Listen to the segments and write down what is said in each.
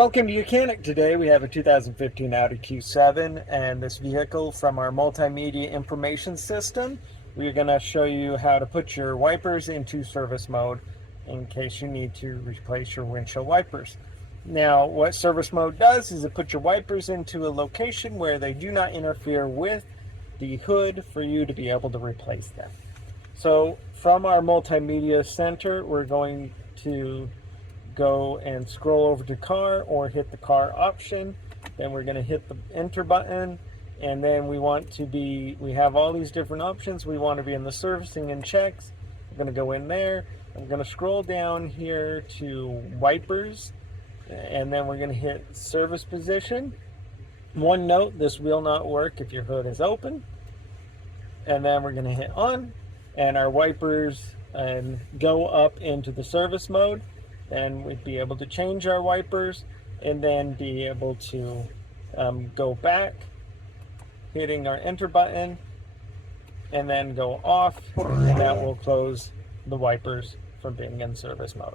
Welcome to Mechanic. Today we have a 2015 Audi Q7 and this vehicle from our multimedia information system. We're going to show you how to put your wipers into service mode in case you need to replace your windshield wipers. Now what service mode does is it puts your wipers into a location where they do not interfere with the hood for you to be able to replace them. So from our multimedia center we're going to go and scroll over to car or hit the car option. Then we're going to hit the enter button, and then we have all these different options. We want to be in the servicing and checks. We're going to go in there. I'm going to scroll down here to wipers, and then we're going to hit service position. One note, this will not work if your hood is open. And then we're going to hit on, and our wipers go up into the service mode. And we'd be able to change our wipers and then be able to go back, hitting our enter button, and then go off, and that will close the wipers from being in service mode.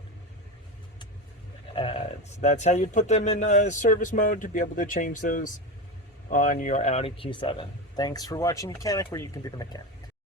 That's how you put them in service mode to be able to change those on your Audi Q7. Thanks for watching Mechanic, where you can be the mechanic.